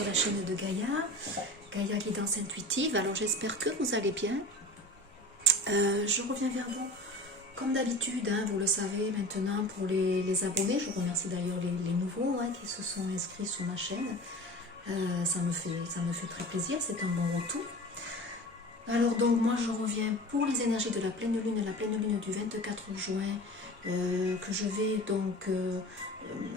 sur la chaîne de Gaïa, Gaïa Guidance Intuitive. Alors j'espère que vous allez bien. Je reviens vers vous comme d'habitude, hein, vous le savez maintenant pour les abonnés. Je remercie d'ailleurs les nouveaux qui se sont inscrits sur ma chaîne. Ça me fait très plaisir, c'est un bon retour. Alors donc moi je reviens pour les énergies de la pleine lune du 24 juin que je vais donc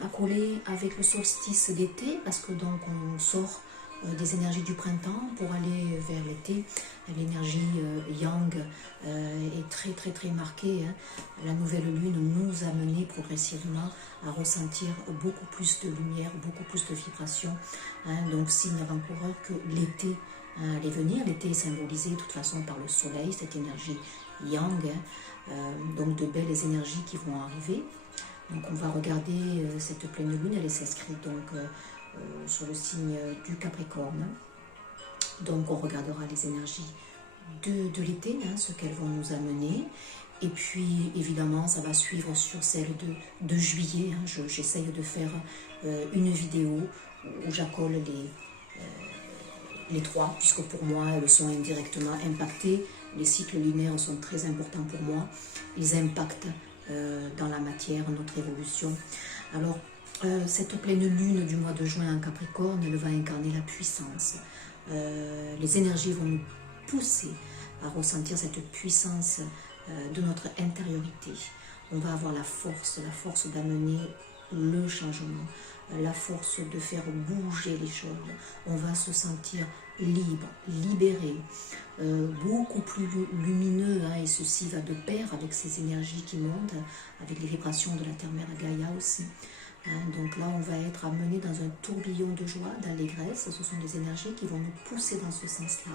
accoler avec le solstice d'été, parce que donc on sort des énergies du printemps pour aller vers l'été. L'énergie yang est très marquée, hein. La nouvelle lune nous a mené progressivement à ressentir beaucoup plus de lumière, beaucoup plus de vibrations, hein. Donc signe avant-coureur que l'été allait venir. L'été est symbolisé de toute façon par le soleil, cette énergie yang, hein. Donc de belles énergies qui vont arriver. Donc on va regarder cette pleine lune, elle s'inscrit donc sur le signe du Capricorne. Donc on regardera les énergies de l'été, hein, ce qu'elles vont nous amener. Et puis évidemment ça va suivre sur celle de juillet, hein. J'essaye de faire une vidéo où j'accole les trois, puisque pour moi elles sont indirectement impactées. Les cycles lunaires sont très importants pour moi, ils impactent dans la matière notre évolution. Alors cette pleine lune du mois de juin en Capricorne, elle va incarner la puissance. Les énergies vont nous pousser à ressentir cette puissance de notre intériorité. On va avoir la force d'amener le changement, la force de faire bouger les choses. On va se sentir libre, libéré, beaucoup plus lumineux, hein, et ceci va de pair avec ces énergies qui montent, avec les vibrations de la terre-mère Gaïa aussi. Donc là, on va être amené dans un tourbillon de joie, d'allégresse. Ce sont des énergies qui vont nous pousser dans ce sens-là.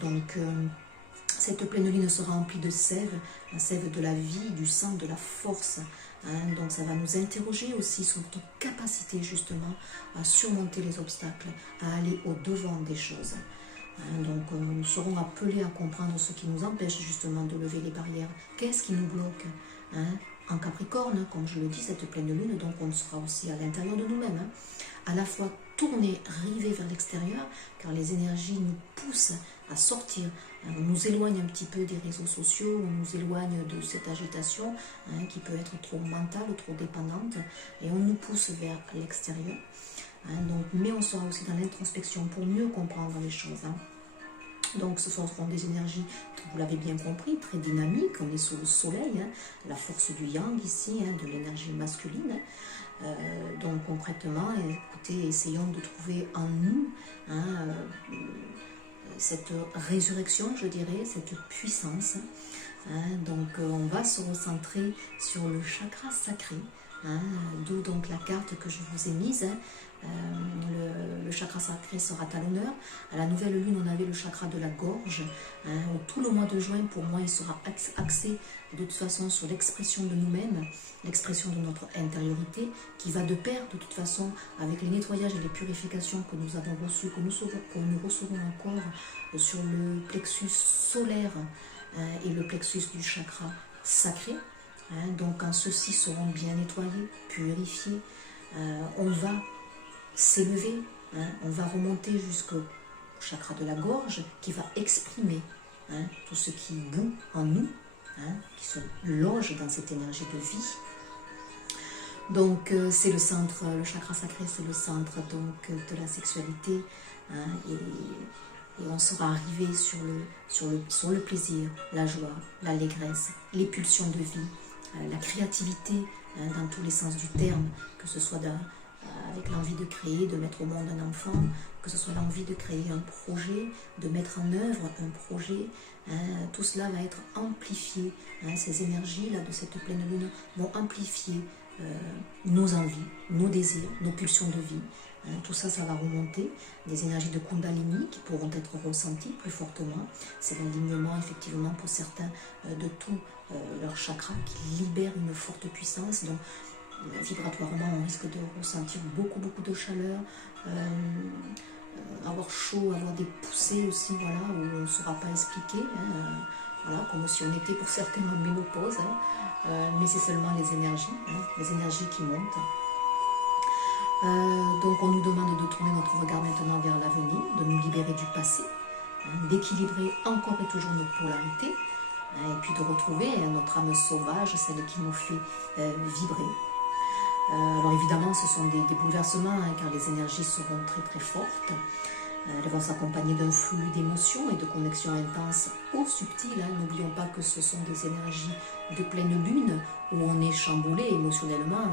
Donc, cette pleine lune sera remplie de sève, la sève de la vie, du sang, de la force. Donc, ça va nous interroger aussi sur notre capacité justement à surmonter les obstacles, à aller au-devant des choses. Donc, nous serons appelés à comprendre ce qui nous empêche justement de lever les barrières. Qu'est-ce qui nous bloque, en Capricorne, comme je le dis, cette pleine lune, donc on sera aussi à l'intérieur de nous-mêmes, hein, à la fois tournés, rivés vers l'extérieur, car les énergies nous poussent à sortir. On nous éloigne un petit peu des réseaux sociaux, on nous éloigne de cette agitation, hein, qui peut être trop mentale, trop dépendante, et on nous pousse vers l'extérieur. Donc, mais on sera aussi dans l'introspection pour mieux comprendre les choses, hein. Donc ce seront des énergies, vous l'avez bien compris, très dynamiques. On est sous le soleil, hein, la force du yang ici, hein, de l'énergie masculine. Donc concrètement, écoutez, essayons de trouver en nous, hein, cette résurrection, je dirais, cette puissance. Hein. Donc on va se recentrer sur le chakra sacré, hein, d'où donc la carte que je vous ai mise, hein. Le chakra sacré sera à l'honneur. À la nouvelle lune, on avait le chakra de la gorge, hein, où tout le mois de juin, pour moi, il sera axé de toute façon sur l'expression de nous-mêmes, l'expression de notre intériorité, qui va de pair de toute façon avec les nettoyages et les purifications que nous avons reçus, que nous recevons encore sur le plexus solaire, hein, et le plexus du chakra sacré. Hein. Donc quand ceux-ci seront bien nettoyés, purifiés, on va s'élever, hein, on va remonter jusqu'au chakra de la gorge qui va exprimer, hein, tout ce qui bout en nous, hein, qui se loge dans cette énergie de vie. Donc c'est le centre, le chakra sacré, c'est le centre donc de la sexualité, hein, et on sera arrivé sur le plaisir, la joie, l'allégresse, les pulsions de vie, la créativité, hein, dans tous les sens du terme, que ce soit avec l'envie de créer, de mettre au monde un enfant, que ce soit l'envie de créer un projet, de mettre en œuvre un projet, hein, tout cela va être amplifié, hein, ces énergies-là de cette pleine lune vont amplifier nos envies, nos désirs, nos pulsions de vie, hein, tout ça, ça va remonter, des énergies de Kundalini qui pourront être ressenties plus fortement, c'est l'alignement effectivement pour certains de tous leurs chakras qui libèrent une forte puissance. Donc vibratoirement, on risque de ressentir beaucoup de chaleur, avoir chaud, avoir des poussées aussi, voilà, où on ne saura pas expliquer, hein, voilà, comme si on était pour certains en ménopause, hein, mais c'est seulement les énergies qui montent. Donc on nous demande de tourner notre regard maintenant vers l'avenir, de nous libérer du passé, d'équilibrer encore et toujours nos polarités, et puis de retrouver notre âme sauvage, celle qui nous fait vibrer. Alors évidemment, ce sont des bouleversements, car les énergies seront très très fortes. Elles vont s'accompagner d'un flux d'émotions et de connexions intenses ou subtiles. N'oublions pas que ce sont des énergies de pleine lune où on est chamboulé émotionnellement.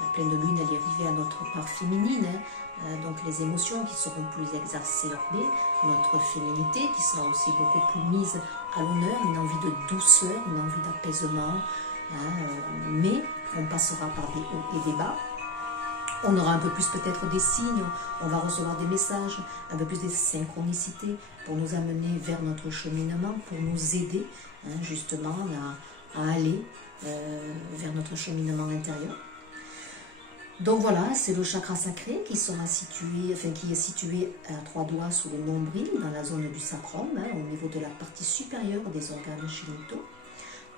La pleine lune, elle est arrivée à notre part féminine. Donc les émotions qui seront plus exacerbées, notre féminité qui sera aussi beaucoup plus mise à l'honneur, une envie de douceur, une envie d'apaisement. Mais on passera par des hauts et des bas. On aura un peu plus peut-être des signes, on va recevoir des messages, un peu plus de synchronicité pour nous amener vers notre cheminement, pour nous aider justement à aller vers notre cheminement intérieur. Donc voilà, c'est le chakra sacré qui sera situé, qui est situé à 3 doigts sous le nombril, dans la zone du sacrum, au niveau de la partie supérieure des organes génitaux.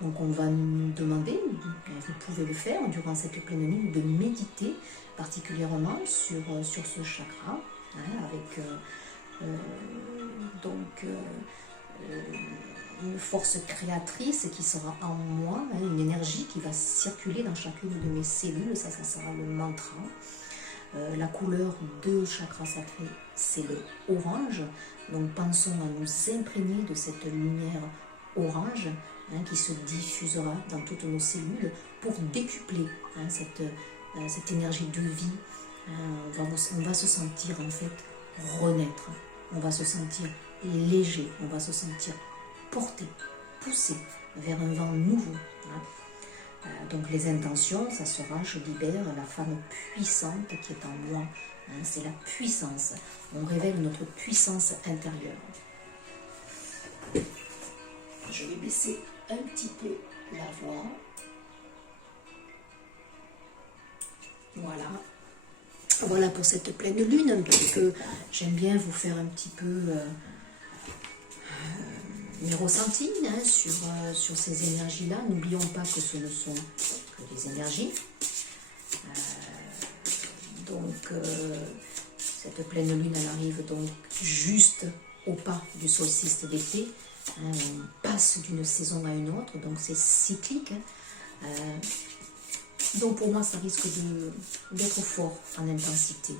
Donc on va nous demander, vous pouvez le faire durant cette pleine lune, de méditer particulièrement sur ce chakra, avec une force créatrice qui sera en moi, une énergie qui va circuler dans chacune de mes cellules, ça sera le mantra. La couleur de chakra sacré, c'est le orange, donc pensons à nous imprégner de cette lumière orange qui se diffusera dans toutes nos cellules pour décupler cette énergie de vie. On va se sentir en fait renaître, on va se sentir léger, on va se sentir porté, poussé vers un vent nouveau. Donc les intentions, ça sera: je libère la femme puissante qui est en moi. C'est la puissance, on révèle notre puissance intérieure. Je vais baisser un petit peu la voix. Voilà. Voilà pour cette pleine lune, parce que j'aime bien vous faire un petit peu mes ressentis sur ces énergies-là. N'oublions pas que ce ne sont que des énergies. Cette pleine lune, elle arrive donc juste au pas du solstice d'été. On passe d'une saison à une autre, donc c'est cyclique. Donc pour moi, ça risque d'être fort en intensité.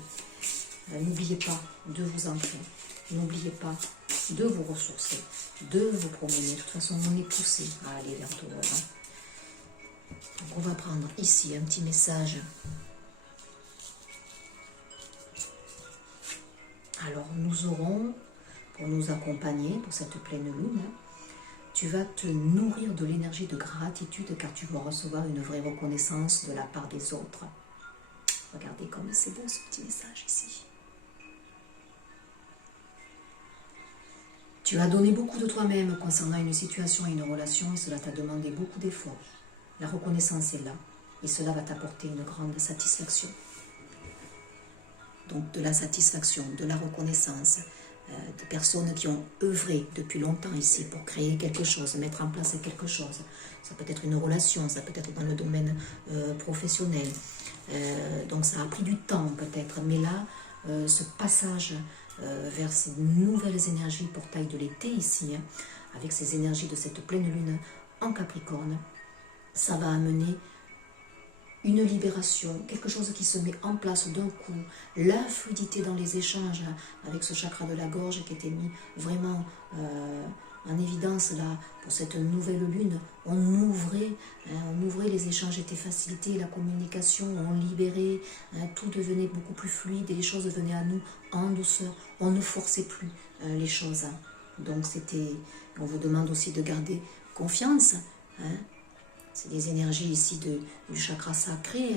N'oubliez pas de vous ancrer, n'oubliez pas de vous ressourcer, de vous promener. De toute façon, on est poussé à aller vers dehors. Donc on va prendre ici un petit message. Alors nous aurons, pour nous accompagner pour cette pleine lune, tu vas te nourrir de l'énergie de gratitude, car tu vas recevoir une vraie reconnaissance de la part des autres. Regardez comme c'est beau ce petit message ici. Tu as donné beaucoup de toi-même concernant une situation et une relation, et cela t'a demandé beaucoup d'efforts. La reconnaissance est là, et cela va t'apporter une grande satisfaction. Donc de la satisfaction, de la reconnaissance, de personnes qui ont œuvré depuis longtemps ici pour créer quelque chose, mettre en place quelque chose. Ça peut être une relation, ça peut être dans le domaine professionnel. Donc ça a pris du temps peut-être, mais là, ce passage vers ces nouvelles énergies portail de l'été ici, avec ces énergies de cette pleine lune en Capricorne, ça va amener une libération, quelque chose qui se met en place d'un coup, la fluidité dans les échanges avec ce chakra de la gorge qui était mis vraiment en évidence là pour cette nouvelle lune. On ouvrait, les échanges étaient facilités, la communication, on libérait, tout devenait beaucoup plus fluide et les choses venaient à nous en douceur. On ne forçait plus les choses. Donc on vous demande aussi de garder confiance. C'est des énergies ici du chakra sacré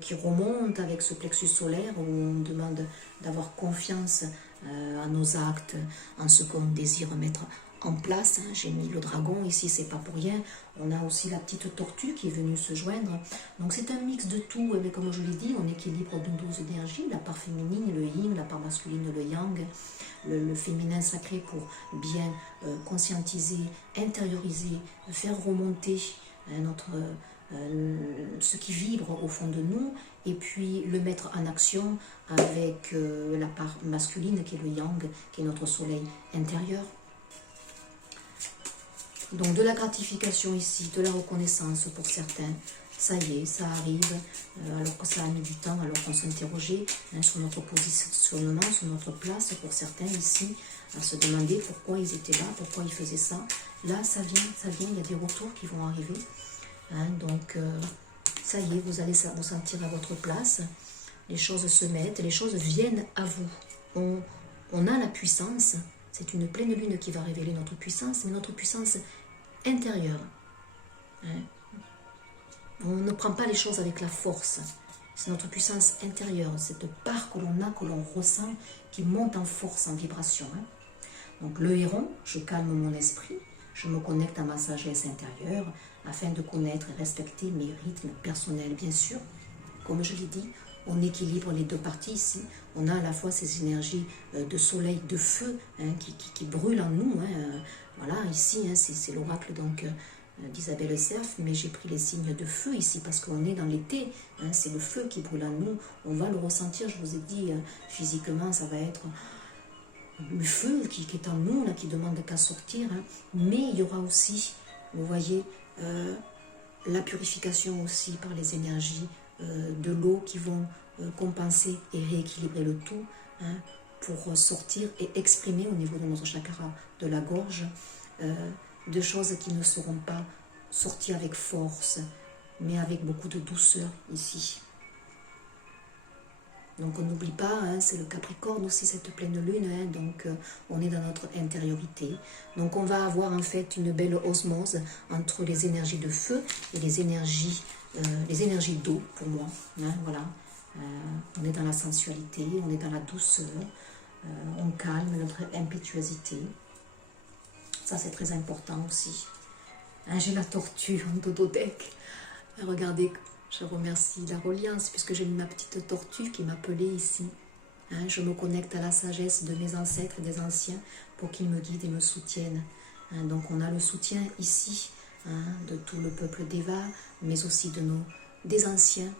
qui remontent avec ce plexus solaire où on demande d'avoir confiance à nos actes, en ce qu'on désire mettre en place. J'ai mis le dragon ici, c'est pas pour rien. On a aussi la petite tortue qui est venue se joindre. Donc c'est un mix de tout, mais comme je l'ai dit, on équilibre d'une dose d'énergie, la part féminine, le yin, la part masculine, le yang, le féminin sacré pour bien conscientiser, intérioriser, faire remonter ce qui vibre au fond de nous, et puis le mettre en action avec la part masculine qui est le yang, qui est notre soleil intérieur. Donc de la gratification ici, de la reconnaissance pour certains. Ça y est, ça arrive, alors que ça a mis du temps, alors qu'on s'interrogeait sur notre positionnement, sur notre place, pour certains ici, à se demander pourquoi ils étaient là, pourquoi ils faisaient ça. Là, ça vient, il y a des retours qui vont arriver. Donc, ça y est, vous allez vous sentir à votre place, les choses se mettent, les choses viennent à vous. On a la puissance, c'est une pleine lune qui va révéler notre puissance, mais notre puissance intérieure. On ne prend pas les choses avec la force. C'est notre puissance intérieure, cette part que l'on a, que l'on ressent, qui monte en force, en vibration. Donc le héron, je calme mon esprit, je me connecte à ma sagesse intérieure, afin de connaître et respecter mes rythmes personnels, bien sûr. Comme je l'ai dit, on équilibre les deux parties ici. On a à la fois ces énergies de soleil, de feu, qui brûlent en nous. Voilà, ici, c'est l'oracle donc d'Isabelle Cerf, mais j'ai pris les signes de feu ici parce qu'on est dans l'été, c'est le feu qui brûle en nous, on va le ressentir, je vous ai dit, physiquement ça va être le feu qui est en nous, là, qui demande qu'à sortir, mais il y aura aussi, vous voyez, la purification aussi par les énergies de l'eau qui vont compenser et rééquilibrer le tout, pour sortir et exprimer au niveau de notre chakra de la gorge, de choses qui ne seront pas sorties avec force, mais avec beaucoup de douceur ici. Donc on n'oublie pas, c'est le Capricorne aussi, cette pleine lune, donc on est dans notre intériorité. Donc on va avoir en fait une belle osmose entre les énergies de feu et les énergies d'eau pour moi. Voilà, on est dans la sensualité, on est dans la douceur, on calme notre impétuosité. Ça, c'est très important aussi. J'ai la tortue en dododeck. Regardez, je remercie la reliance puisque j'ai mis ma petite tortue qui m'appelait ici. Je me connecte à la sagesse de mes ancêtres et des anciens pour qu'ils me guident et me soutiennent. Donc, on a le soutien ici de tout le peuple d'Eva, mais aussi des anciens,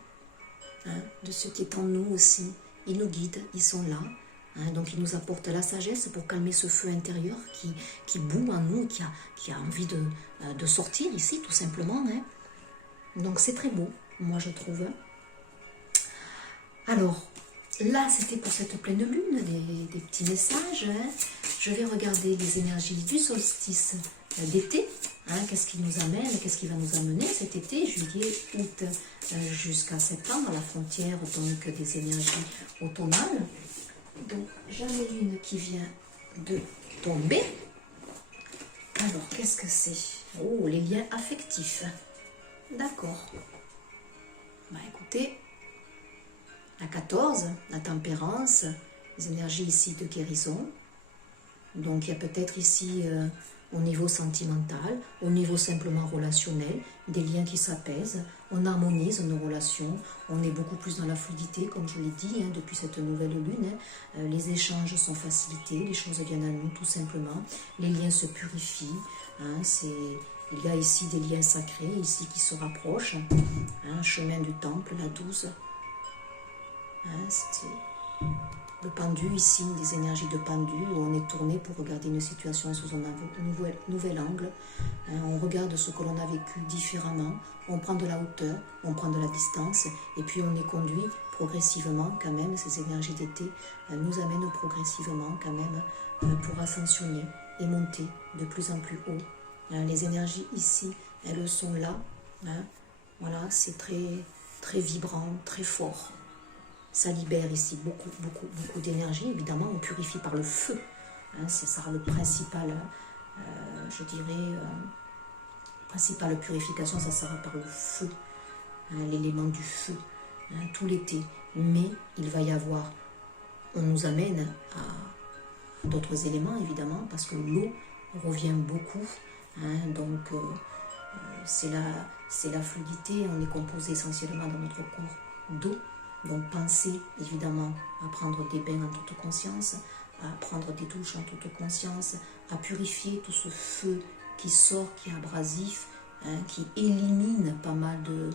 de ceux qui est en nous aussi. Ils nous guident, ils sont là. Donc il nous apporte la sagesse pour calmer ce feu intérieur qui bout en nous, qui a envie de sortir ici tout simplement. Donc c'est très beau, moi je trouve. Alors là c'était pour cette pleine lune, des petits messages. Je vais regarder les énergies du solstice d'été. Qu'est-ce qui nous amène, qu'est-ce qui va nous amener cet été, juillet, août jusqu'à septembre, à la frontière donc des énergies automnales. Donc, j'en ai une qui vient de tomber. Alors, qu'est-ce que c'est? Oh, les liens affectifs. D'accord. Bah, écoutez, la 14, la tempérance, les énergies ici de guérison. Donc, il y a peut-être ici, au niveau sentimental, au niveau simplement relationnel, des liens qui s'apaisent. On harmonise nos relations, on est beaucoup plus dans la fluidité, comme je l'ai dit, depuis cette nouvelle lune. Les échanges sont facilités, les choses viennent à nous tout simplement. Les liens se purifient. Il y a ici des liens sacrés, ici qui se rapprochent. Chemin du temple, la 12. C'était le pendu ici, des énergies de pendu, où on est tourné pour regarder une situation sous un nouvel angle. On regarde ce que l'on a vécu différemment, on prend de la hauteur, on prend de la distance, et puis on est conduit progressivement quand même, ces énergies d'été nous amènent progressivement quand même pour ascensionner et monter de plus en plus haut. Les énergies ici, elles sont là. Voilà, c'est très, très vibrant, très fort. Ça libère ici beaucoup d'énergie. Évidemment, on purifie par le feu. C'est ça le principal, je dirais, principale purification, ça sera par le feu, l'élément du feu, tout l'été. Mais il va y avoir, on nous amène à d'autres éléments, évidemment, parce que l'eau revient beaucoup. Donc, c'est la fluidité. On est composé essentiellement dans notre corps d'eau. Donc pensez évidemment à prendre des bains en toute conscience, à prendre des douches en toute conscience, à purifier tout ce feu qui sort, qui est abrasif, qui élimine pas mal de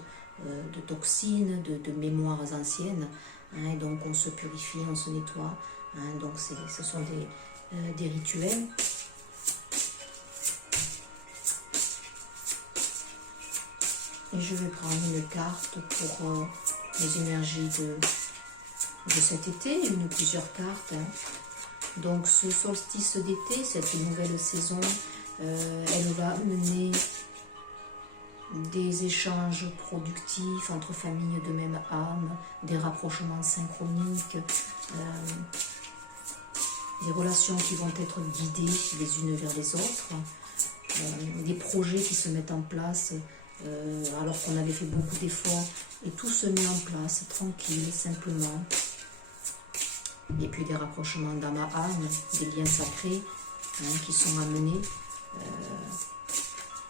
toxines, de mémoires anciennes. Donc on se purifie, on se nettoie. Donc ce sont des rituels. Et je vais prendre une carte pour les énergies de cet été, une ou plusieurs cartes. Donc ce solstice d'été, cette nouvelle saison, elle va mener des échanges productifs entre familles de même âme, des rapprochements synchroniques, des relations qui vont être guidées les unes vers les autres, des projets qui se mettent en place alors qu'on avait fait beaucoup d'efforts, et tout se met en place tranquille, simplement. Et puis des rapprochements d'âme à âme, des liens sacrés qui sont amenés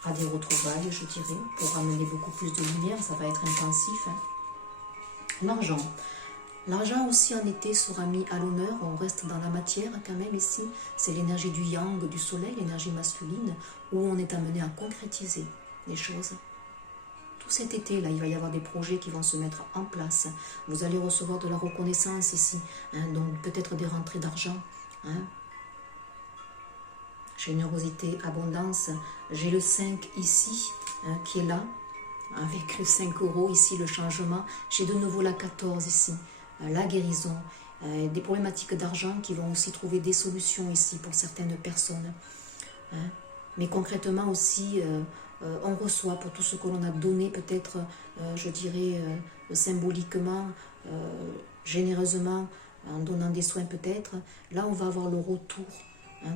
à des retrouvailles, je dirais, pour amener beaucoup plus de lumière. Ça va être intensif. L'argent. L'argent aussi en été sera mis à l'honneur. On reste dans la matière quand même ici. C'est l'énergie du yang, du soleil, l'énergie masculine, où on est amené à concrétiser les choses. Tout cet été, là, il va y avoir des projets qui vont se mettre en place. Vous allez recevoir de la reconnaissance ici. Donc peut-être des rentrées d'argent. Générosité, abondance. J'ai le 5 ici, qui est là. Avec le 5 € ici, le changement. J'ai de nouveau la 14 ici. La guérison, des problématiques d'argent qui vont aussi trouver des solutions ici pour certaines personnes. Mais concrètement aussi, on reçoit pour tout ce que l'on a donné, peut-être, je dirais, symboliquement, généreusement, en donnant des soins peut-être. Là, on va avoir le retour.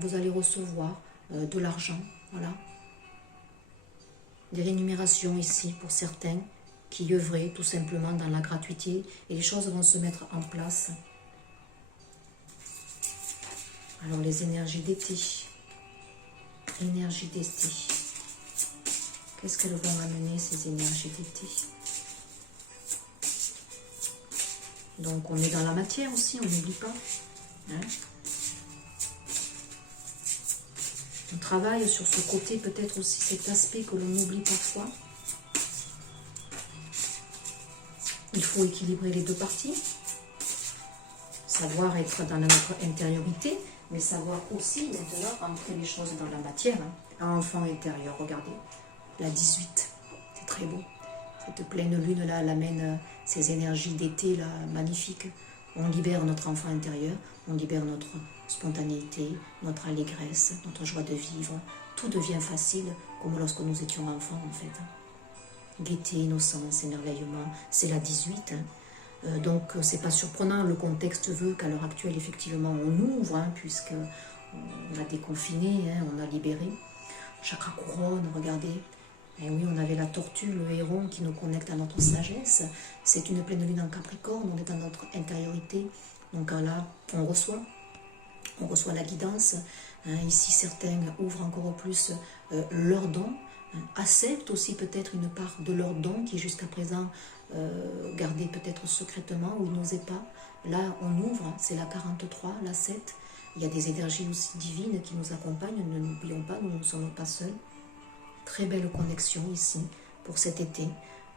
Vous allez recevoir de l'argent, voilà. Des rémunérations ici pour certains qui œuvraient tout simplement dans la gratuité, et les choses vont se mettre en place. Alors les énergies d'été. Énergie d'été. Qu'est-ce qu'elles vont amener, ces énergies d'été? Donc on est dans la matière aussi, on n'oublie pas. On travaille sur ce côté, peut-être aussi cet aspect que l'on oublie parfois. Il faut équilibrer les deux parties. Savoir être dans notre intériorité, mais savoir aussi maintenant rentrer les choses dans la matière. Enfant intérieur, regardez. La 18, c'est très beau. Cette pleine lune là, elle amène ces énergies d'été là, magnifiques. On libère notre enfant intérieur, on libère notre spontanéité, notre allégresse, notre joie de vivre. Tout devient facile, comme lorsque nous étions enfants en fait. Gaieté, innocence, émerveillement, c'est la 18. Donc c'est pas surprenant, le contexte veut qu'à l'heure actuelle, effectivement, on ouvre, puisque on a déconfiné, on a libéré. Chakra couronne, regardez. Et oui, on avait la tortue, le héron qui nous connecte à notre sagesse. C'est une pleine lune en Capricorne, on est dans notre intériorité. Donc là, on reçoit la guidance. Ici, certains ouvrent encore plus leurs dons, acceptent aussi peut-être une part de leurs dons qui jusqu'à présent gardaient peut-être secrètement ou ils n'osaient pas. Là, on ouvre, c'est la 43, la 7. Il y a des énergies aussi divines qui nous accompagnent, ne l'oublions pas, nous ne sommes pas seuls. Très belle connexion ici pour cet été.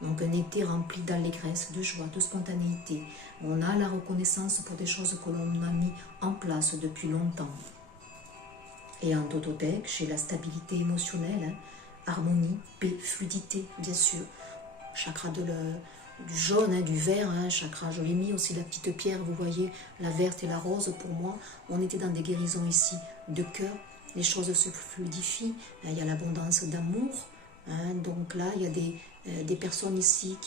Donc un été rempli d'allégresse, de joie, de spontanéité. On a la reconnaissance pour des choses que l'on a mis en place depuis longtemps. Et en Tototec, j'ai la stabilité émotionnelle, harmonie, paix, fluidité, bien sûr. Chakra du jaune, du vert, chakra, je l'ai mis aussi la petite pierre, vous voyez, la verte et la rose. Pour moi, on était dans des guérisons ici de cœur. Les choses se fluidifient, il y a l'abondance d'amour. Donc là, il y a des personnes ici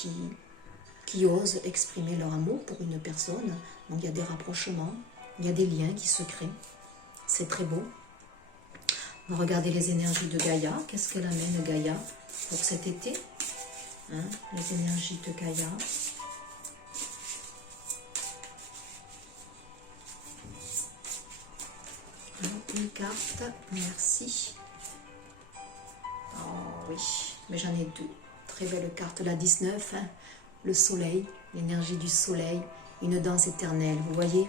qui osent exprimer leur amour pour une personne. Donc il y a des rapprochements, il y a des liens qui se créent. C'est très beau. On va regarder les énergies de Gaïa. Qu'est-ce qu'elle amène Gaïa pour cet été? Les énergies de Gaïa. Une carte, merci. Oh oui, mais j'en ai deux. Très belle carte, la 19, le soleil, l'énergie du soleil, une danse éternelle. Vous voyez,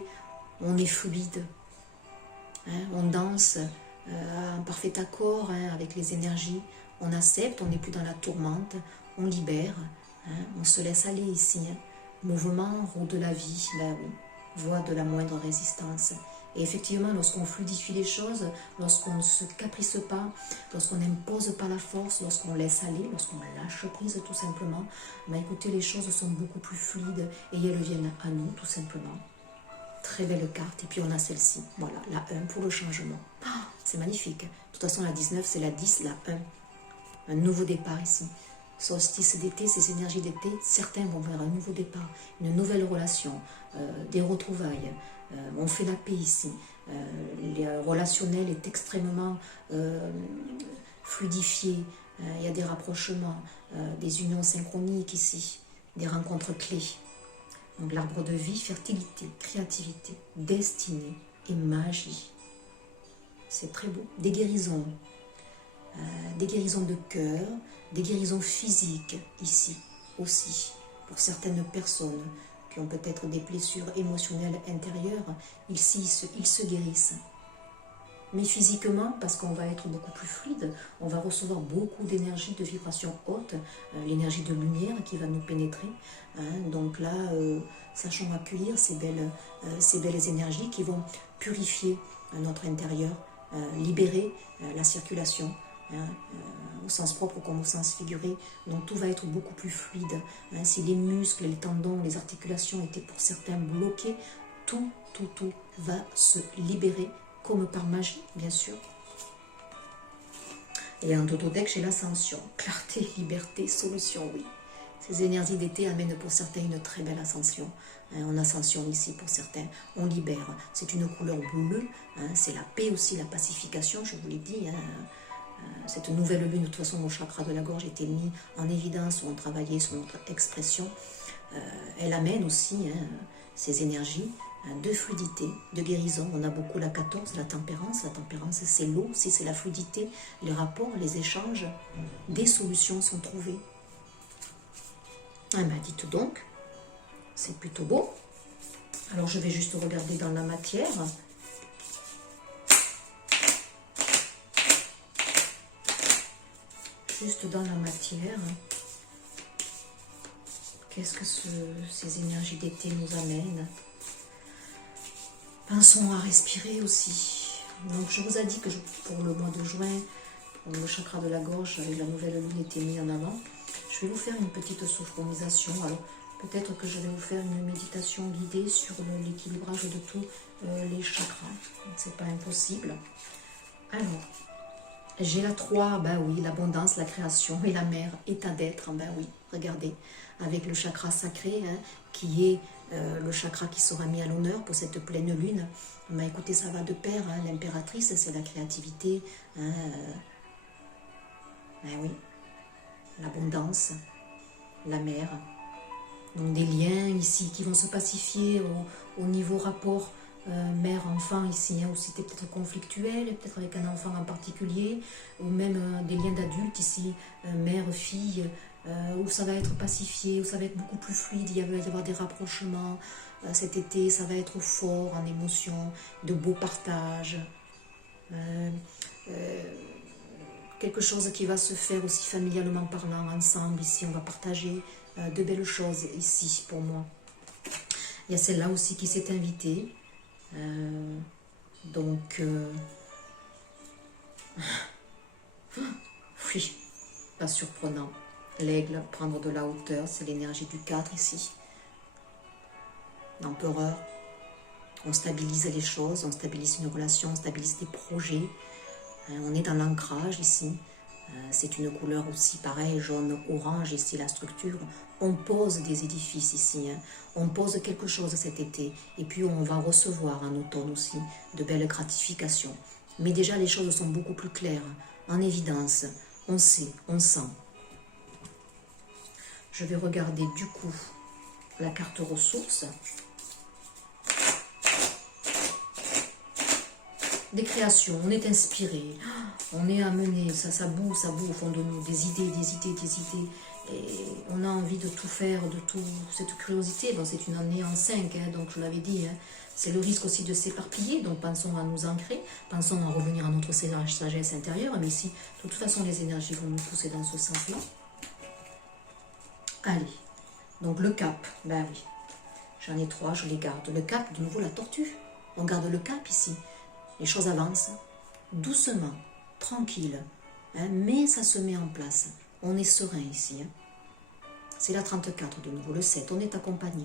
on est fluide, on danse en parfait accord avec les énergies. On accepte, on n'est plus dans la tourmente, on libère, hein, on se laisse aller ici. Hein. Mouvement, roue de la vie, ben oui, voie de la moindre résistance. Et effectivement, lorsqu'on fluidifie les choses, lorsqu'on ne se caprice pas, lorsqu'on n'impose pas la force, lorsqu'on laisse aller, lorsqu'on lâche prise tout simplement, ben écoutez, les choses sont beaucoup plus fluides et elles viennent à nous tout simplement. Très belle carte. Et puis on a celle-ci, voilà, la 1 pour le changement. Ah, c'est magnifique. De toute façon, la 19, c'est la 10, la 1. Un nouveau départ ici. Solstice d'été, ces énergies d'été, certains vont vers un nouveau départ, une nouvelle relation, des retrouvailles. On fait la paix ici. Le relationnel est extrêmement fluidifié. Il y a des rapprochements, des unions synchroniques ici, des rencontres clés. Donc l'arbre de vie, fertilité, créativité, destinée et magie. C'est très beau. Des guérisons de cœur, des guérisons physiques ici aussi. Pour certaines personnes qui ont peut-être des blessures émotionnelles intérieures, ici ils se guérissent. Mais physiquement, parce qu'on va être beaucoup plus fluide, on va recevoir beaucoup d'énergie, de vibrations hautes, l'énergie de lumière qui va nous pénétrer. Hein, donc là, sachons accueillir ces belles énergies qui vont purifier notre intérieur, libérer la circulation, hein, au sens propre comme au sens figuré. Donc tout va être beaucoup plus fluide. Hein, si les muscles, les tendons, les articulations étaient pour certains bloqués, tout va se libérer, comme par magie, bien sûr. Et en dodo-deck, j'ai l'ascension. Clarté, liberté, solution, oui. Ces énergies d'été amènent pour certains une très belle ascension. Hein, on ascensionne ici pour certains, on libère. C'est une couleur bleue, hein, c'est la paix aussi, la pacification, je vous l'ai dit. Hein. Cette nouvelle lune, de toute façon, mon chakra de la gorge était mis en évidence, où on travaillait sur notre expression. Elle amène aussi hein, ces énergies de fluidité, de guérison. On a beaucoup la 14, la tempérance. La tempérance, c'est l'eau, c'est la fluidité, les rapports, les échanges. Des solutions sont trouvées. Ah ben, dites donc, c'est plutôt beau. Alors, je vais juste regarder dans la matière. Juste dans la matière. Qu'est-ce que ces énergies d'été nous amènent? Pensons à respirer aussi. Donc je vous ai dit que pour le mois de juin, pour le chakra de la gorge, avec la nouvelle lune était mis en avant. Je vais vous faire une petite sophronisation. Alors peut-être que je vais vous faire une méditation guidée sur l'équilibrage de tous les chakras. C'est pas impossible. Alors, j'ai la 3, ben oui, l'abondance, la création et la mer, état d'être, ben oui, regardez, avec le chakra sacré, hein, qui est le chakra qui sera mis à l'honneur pour cette pleine lune. Ben écoutez, ça va de pair, hein, l'impératrice, c'est la créativité, hein, ben oui, l'abondance, la mer, donc des liens ici qui vont se pacifier au niveau rapport mère-enfant ici, hein, où c'était peut-être conflictuel, peut-être avec un enfant en particulier, ou même des liens d'adultes ici, mère-fille, où ça va être pacifié, où ça va être beaucoup plus fluide, il va y avoir des rapprochements cet été, ça va être fort en émotion, de beaux partages, quelque chose qui va se faire aussi familialement parlant, ensemble, ici on va partager de belles choses ici pour moi. Il y a celle-là aussi qui s'est invitée. Donc oui, pas surprenant. L'aigle, prendre de la hauteur, c'est l'énergie du 4 ici. L'empereur, on stabilise les choses, on stabilise une relation, on stabilise des projets. On est dans l'ancrage ici. C'est une couleur aussi pareil, jaune, orange ici, la structure. On pose des édifices ici, hein. On pose quelque chose cet été. Et puis on va recevoir en automne aussi de belles gratifications. Mais déjà les choses sont beaucoup plus claires, en évidence. On sait, on sent. Je vais regarder du coup la carte ressources. Des créations, on est inspiré, on est amené, ça boue au fond de nous, des idées. et on a envie de tout faire, de tout, cette curiosité. Bon, c'est une année en 5, hein, donc je l'avais dit, hein, c'est le risque aussi de s'éparpiller, donc pensons à nous ancrer, pensons à revenir à notre sagesse intérieure, mais si de toute façon les énergies vont nous pousser dans ce sens-là. Allez, donc le cap, ben oui, j'en ai 3, je les garde. Le cap, de nouveau la tortue, on garde le cap ici, les choses avancent, doucement, tranquille, hein, mais ça se met en place, on est serein ici, hein. C'est la 34 de nouveau, le 7, on est accompagné.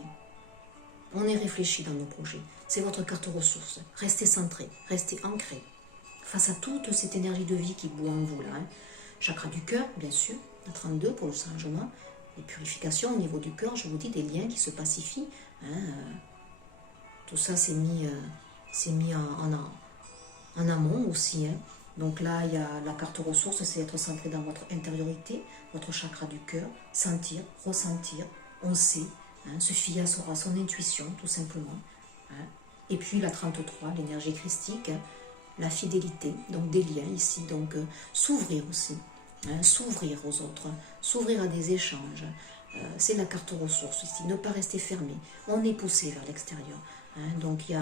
On est réfléchi dans nos projets. C'est votre carte ressource. Restez centré, restez ancré face à toute cette énergie de vie qui bout en vous là, hein. Chakra du cœur, bien sûr, la 32 pour le changement, les purifications au niveau du cœur, je vous dis, des liens qui se pacifient, hein. Tout ça c'est mis en amont aussi, hein. Donc là, il y a la carte ressource, c'est être centré dans votre intériorité, votre chakra du cœur, sentir, ressentir, on sait, hein, se fier à son intuition, tout simplement, hein. Et puis la 33, l'énergie christique, hein, la fidélité, donc des liens ici, donc s'ouvrir aussi, hein, s'ouvrir aux autres, s'ouvrir à des échanges, c'est la carte ressource ici, ne pas rester fermé, on est poussé vers l'extérieur, hein. Donc il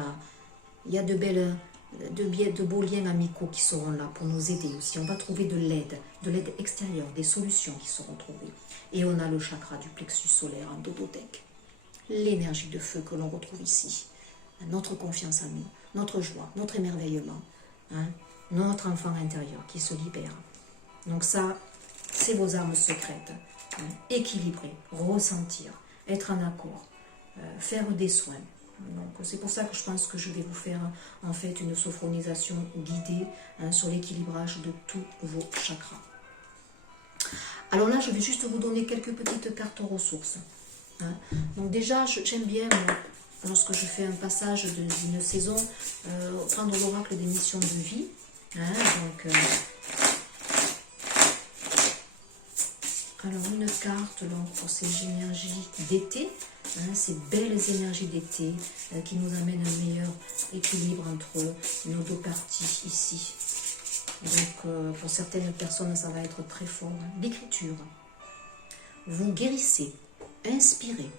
y a de beaux liens amicaux qui seront là pour nous aider aussi. On va trouver de l'aide extérieure, des solutions qui seront trouvées. Et on a le chakra du plexus solaire en dododec. L'énergie de feu que l'on retrouve ici. Notre confiance en nous, notre joie, notre émerveillement, hein, notre enfant intérieur qui se libère. Donc ça, c'est vos armes secrètes. Hein, équilibrer, ressentir, être en accord, faire des soins. Donc c'est pour ça que je pense que je vais vous faire en fait une sophronisation guidée, hein, sur l'équilibrage de tous vos chakras. Alors là, je vais juste vous donner quelques petites cartes ressources, hein. Donc déjà, j'aime bien, moi, lorsque je fais un passage d'une saison, prendre l'oracle des missions de vie, hein, donc, alors une carte donc, pour ces énergies d'été, hein, ces belles énergies d'été qui nous amènent un meilleur équilibre entre nos deux parties ici. Donc pour certaines personnes ça va être très fort, hein. L'écriture. Vous guérissez, inspirez,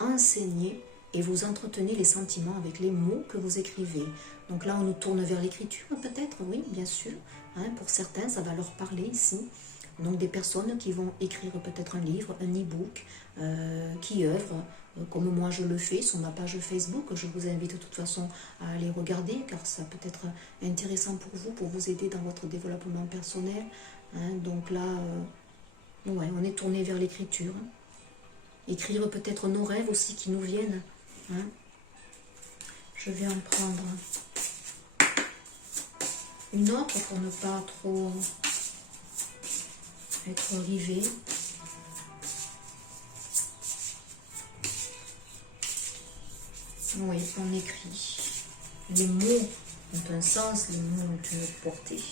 enseignez et vous entretenez les sentiments avec les mots que vous écrivez. Donc là on nous tourne vers l'écriture peut-être, oui bien sûr, hein, pour certains ça va leur parler ici. Donc des personnes qui vont écrire peut-être un livre, un e-book, qui œuvrent, comme moi je le fais sur ma page Facebook. Je vous invite de toute façon à aller regarder car ça peut être intéressant pour vous aider dans votre développement personnel, hein. Donc là, ouais, on est tourné vers l'écriture. Écrire peut-être nos rêves aussi qui nous viennent, hein. Je vais en prendre une autre pour ne pas trop être rivé. Oui, on écrit. Les mots ont un sens, les mots ont une portée.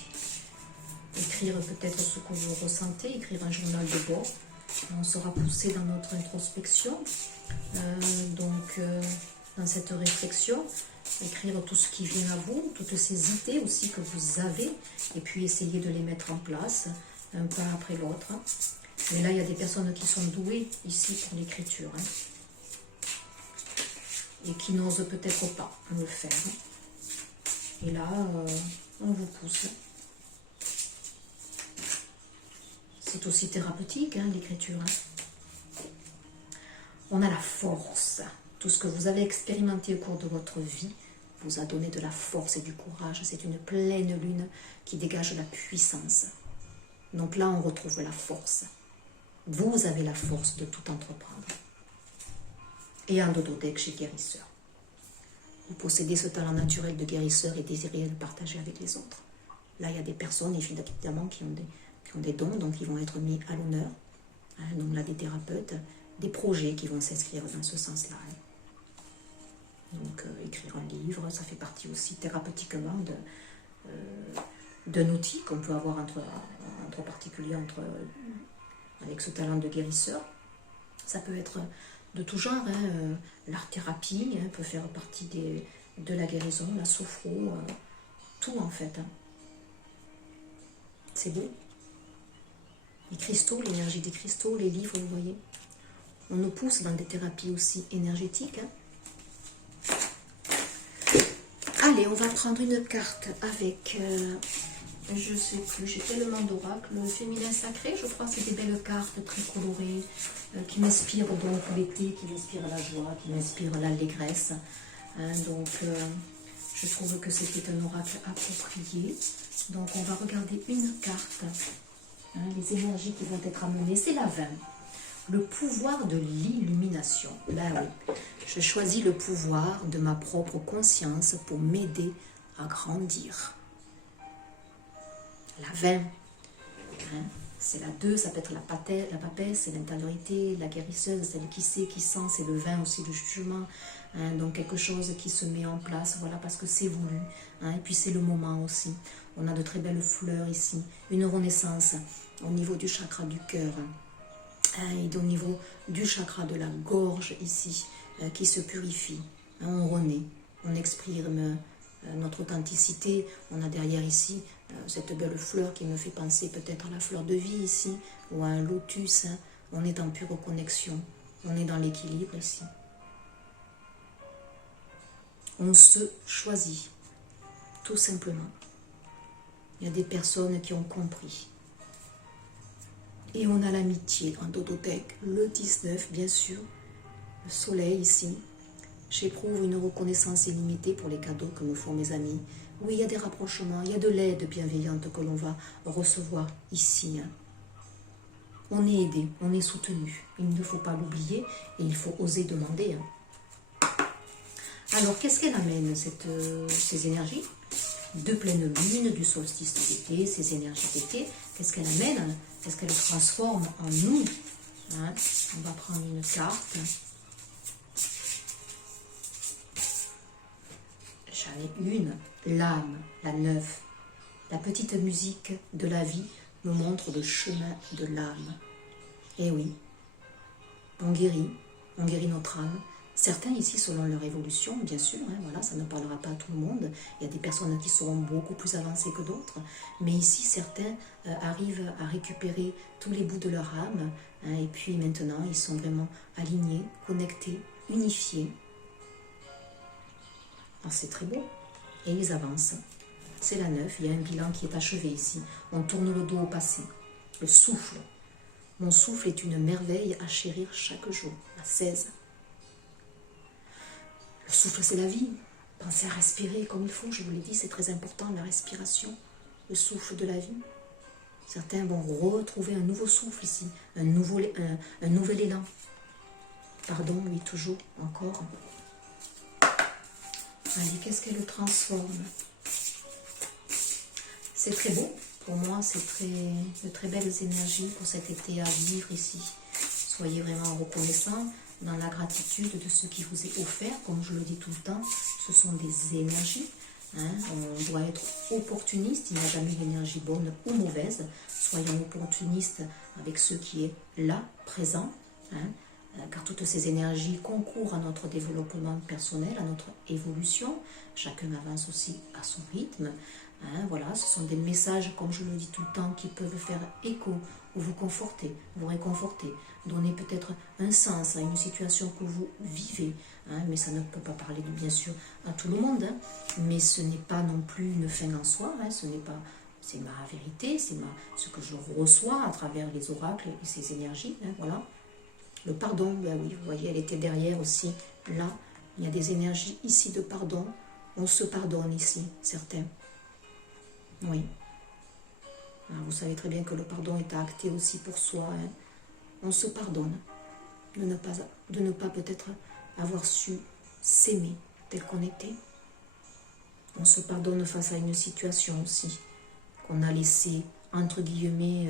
Écrire peut-être ce que vous ressentez, écrire un journal de bord. On sera poussé dans notre introspection, dans cette réflexion, écrire tout ce qui vient à vous, toutes ces idées aussi que vous avez, et puis essayer de les mettre en place, un pas après l'autre. Mais là, il y a des personnes qui sont douées ici pour l'écriture, hein, et qui n'osent peut-être pas le faire. Et là, on vous pousse. C'est aussi thérapeutique, hein, l'écriture, hein. On a la force. Tout ce que vous avez expérimenté au cours de votre vie vous a donné de la force et du courage. C'est une pleine lune qui dégage la puissance. Donc là, on retrouve la force. Vous avez la force de tout entreprendre. Et en dododec chez guérisseur. Vous possédez ce talent naturel de guérisseur et désirez le partager avec les autres. Là, il y a des personnes, évidemment, qui ont des dons, donc ils vont être mis à l'honneur. Hein, donc là, des thérapeutes, des projets qui vont s'inscrire dans ce sens-là. Hein. Donc, écrire un livre, ça fait partie aussi thérapeutiquement d'un outil qu'on peut avoir entre particuliers, avec ce talent de guérisseur. Ça peut être de tout genre, hein, l'art-thérapie, hein, peut faire partie de la guérison, la sophro, tout en fait. Hein. C'est beau. Les cristaux, l'énergie des cristaux, les livres, vous voyez. On nous pousse dans des thérapies aussi énergétiques. Hein. Allez, on va prendre une carte avec, je sais plus, j'ai tellement d'oracles, le féminin sacré, je crois, c'est des belles cartes très colorées, qui m'inspirent donc l'été, qui m'inspirent la joie, qui m'inspirent l'allégresse. Hein, donc, je trouve que c'était un oracle approprié. Donc, on va regarder une carte. Hein, les énergies qui vont être amenées, c'est la 20. Le pouvoir de l'illumination. Ben oui, je choisis le pouvoir de ma propre conscience pour m'aider à grandir. La 20, hein, c'est la 2, ça peut être la papesse, c'est l'intériorité, la guérisseuse, celle qui sait, qui sent, c'est le 20 aussi, le jugement. Hein, donc quelque chose qui se met en place, voilà, parce que c'est voulu. Hein, et puis c'est le moment aussi. On a de très belles fleurs ici, une renaissance au niveau du chakra du cœur. Et au niveau du chakra de la gorge ici, qui se purifie. On renaît, on exprime notre authenticité. On a derrière ici cette belle fleur qui me fait penser peut-être à la fleur de vie ici, ou à un lotus. Hein. On est en pure connexion, on est dans l'équilibre ici. On se choisit, tout simplement. Il y a des personnes qui ont compris. Et on a l'amitié en dodothèque, le 19 bien sûr, le soleil ici. J'éprouve une reconnaissance illimitée pour les cadeaux que me font mes amis. Oui, il y a des rapprochements, il y a de l'aide bienveillante que l'on va recevoir ici. Hein. On est aidé, on est soutenu. Il ne faut pas l'oublier et il faut oser demander. Hein. Alors, qu'est-ce qu'elle amène, ces énergies de pleine lune, du solstice d'été, ces énergies d'été, qu'est-ce qu'elle amène? Qu'est-ce qu'elle transforme en nous? Hein? On va prendre une carte. J'en ai une, l'âme, la 9. La petite musique de la vie nous montre le chemin de l'âme. Eh oui, on guérit notre âme. Certains ici, selon leur évolution, bien sûr, hein, voilà, ça ne parlera pas à tout le monde. Il y a des personnes qui seront beaucoup plus avancées que d'autres. Mais ici, certains arrivent à récupérer tous les bouts de leur âme. Hein, et puis maintenant, ils sont vraiment alignés, connectés, unifiés. Alors c'est très beau. Et ils avancent. C'est la 9, il y a un bilan qui est achevé ici. On tourne le dos au passé. Le souffle. Mon souffle est une merveille à chérir chaque jour. La 16. Le souffle, c'est la vie. Pensez à respirer comme il faut, je vous l'ai dit, c'est très important, la respiration, le souffle de la vie. Certains vont retrouver un nouveau souffle ici, un nouvel élan. Pardon, oui, toujours, encore. Allez, qu'est-ce qu'elle transforme? C'est très beau. Pour moi, c'est de très belles énergies pour cet été à vivre ici. Soyez vraiment reconnaissants dans la gratitude de ce qui vous est offert. Comme je le dis tout le temps, ce sont des énergies. Hein. On doit être opportuniste. Il n'y a jamais d'énergie bonne ou mauvaise. Soyons opportunistes avec ce qui est là, présent. Hein. Car toutes ces énergies concourent à notre développement personnel, à notre évolution. Chacun avance aussi à son rythme. Hein, voilà, ce sont des messages, comme je le dis tout le temps, qui peuvent faire écho ou vous conforter, vous réconforter, donner peut-être un sens à une situation que vous vivez. Hein, mais ça ne peut pas parler, bien sûr, à tout le monde. Hein, mais ce n'est pas non plus une fin en soi. Hein, ce n'est pas, c'est ma vérité, c'est ce que je reçois à travers les oracles et ces énergies. Hein, voilà. Le pardon, ben oui, vous voyez, elle était derrière aussi. Là, il y a des énergies ici de pardon. On se pardonne ici, certains. Oui. Alors, vous savez très bien que le pardon est acté aussi pour soi. Hein. On se pardonne de ne pas peut-être avoir su s'aimer tel qu'on était. On se pardonne face à une situation aussi qu'on a laissé, entre guillemets,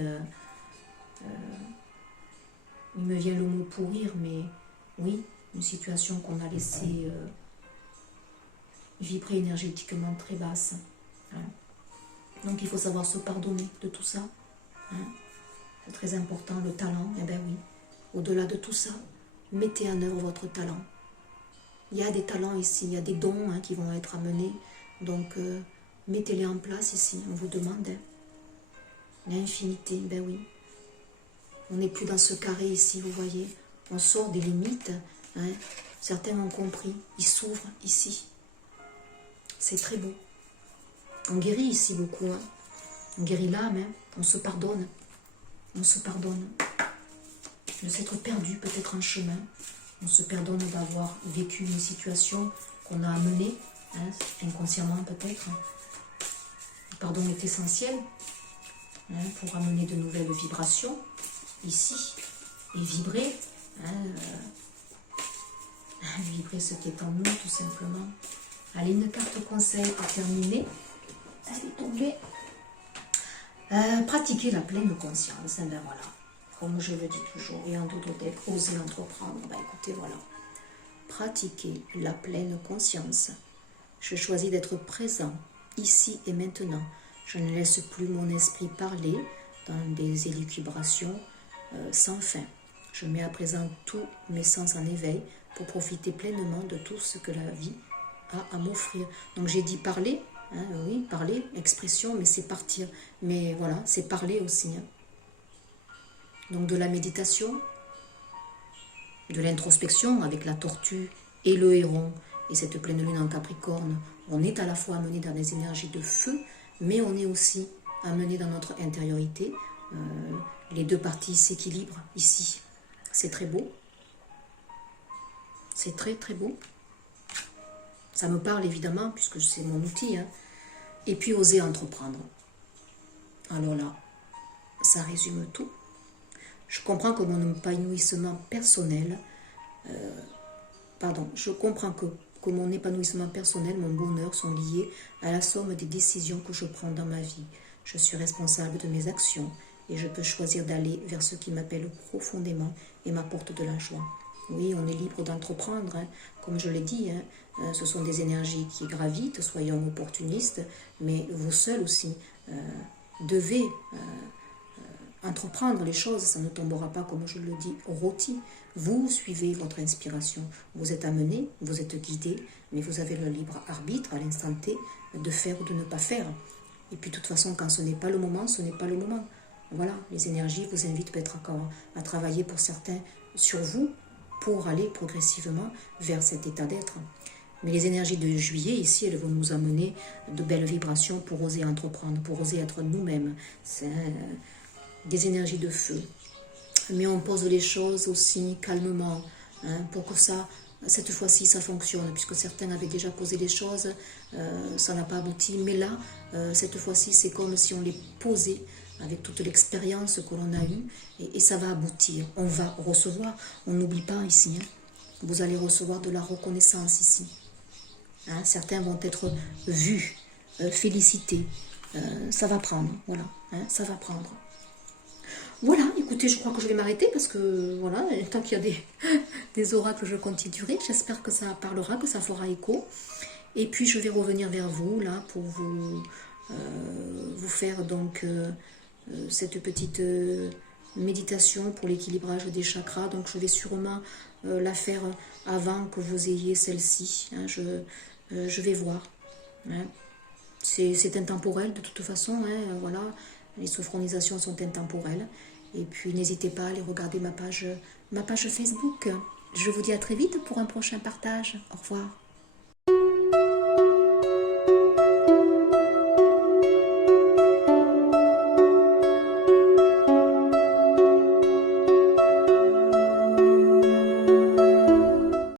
il me vient le mot pourrir, mais oui, une situation qu'on a laissé vibrer énergétiquement très basse. Hein. Donc il faut savoir se pardonner de tout ça. Hein. C'est très important, le talent, eh bien oui. Au-delà de tout ça, mettez en œuvre votre talent. Il y a des talents ici, il y a des dons hein, qui vont être amenés. Donc mettez-les en place ici, on vous demande. L'infinité, ben oui. On n'est plus dans ce carré ici, vous voyez. On sort des limites. Hein. Certains ont compris. Ils s'ouvrent ici. C'est très beau. On guérit ici beaucoup. Hein. On guérit l'âme. Hein. On se pardonne. On se pardonne. De s'être perdu peut-être en chemin. On se pardonne d'avoir vécu une situation qu'on a amenée, hein, inconsciemment peut-être. Le pardon est essentiel, hein, pour amener de nouvelles vibrations ici et vibrer, hein, vibrer ce qui est en nous tout simplement. Allez, une carte conseil à terminer. Elle est tombée. Pratiquer la pleine conscience, hein, ben voilà. Comme je le dis toujours, et en d'autres deck, oser entreprendre. Ben écoutez, voilà. Pratiquer la pleine conscience. Je choisis d'être présent, ici et maintenant. Je ne laisse plus mon esprit parler dans des élucubrations sans fin. Je mets à présent tous mes sens en éveil pour profiter pleinement de tout ce que la vie a à m'offrir. Donc j'ai dit parler, hein, oui, parler, expression, mais c'est partir. Mais voilà, c'est parler aussi. Hein. Donc de la méditation, de l'introspection avec la tortue et le héron et cette pleine lune en Capricorne. On est à la fois amené dans des énergies de feu, mais on est aussi amené dans notre intériorité. Les deux parties s'équilibrent ici. C'est très beau. C'est très très beau. Ça me parle évidemment puisque c'est mon outil. Hein. Et puis oser entreprendre. Alors là, ça résume tout. Je comprends que mon épanouissement personnel, je comprends que mon épanouissement personnel, mon bonheur sont liés à la somme des décisions que je prends dans ma vie. Je suis responsable de mes actions et je peux choisir d'aller vers ce qui m'appelle profondément et m'apporte de la joie. Oui, on est libre d'entreprendre, hein. Comme je l'ai dit, hein, ce sont des énergies qui gravitent, soyons opportunistes, mais vous seuls aussi devez entreprendre les choses, ça ne tombera pas, comme je le dis, rôti. Vous suivez votre inspiration. Vous êtes amené, vous êtes guidé, mais vous avez le libre arbitre à l'instant T de faire ou de ne pas faire. Et puis de toute façon, quand ce n'est pas le moment, ce n'est pas le moment. Voilà, les énergies vous invitent peut-être encore à travailler pour certains sur vous pour aller progressivement vers cet état d'être. Mais les énergies de juillet, ici, elles vont nous amener de belles vibrations pour oser entreprendre, pour oser être nous-mêmes. C'est des énergies de feu. Mais on pose les choses aussi calmement, hein, pour que ça, cette fois-ci, ça fonctionne, puisque certains avaient déjà posé les choses, ça n'a pas abouti. Mais là, cette fois-ci, c'est comme si on les posait avec toute l'expérience que l'on a eue, et ça va aboutir. On va recevoir, on n'oublie pas ici, hein, vous allez recevoir de la reconnaissance ici. Hein, certains vont être vus, félicités, ça va prendre, voilà, hein, ça va prendre. Voilà, écoutez, je crois que je vais m'arrêter parce que, voilà, tant qu'il y a des oracles, je continuerai. J'espère que ça parlera, que ça fera écho. Et puis, je vais revenir vers vous, là, pour vous faire, donc, cette petite méditation pour l'équilibrage des chakras. Donc, je vais sûrement la faire avant que vous ayez celle-ci. Hein, je vais voir. Hein. C'est intemporel, de toute façon, hein, voilà. Les sophronisations sont intemporelles. Et puis, n'hésitez pas à aller regarder ma page Facebook. Je vous dis à très vite pour un prochain partage. Au revoir.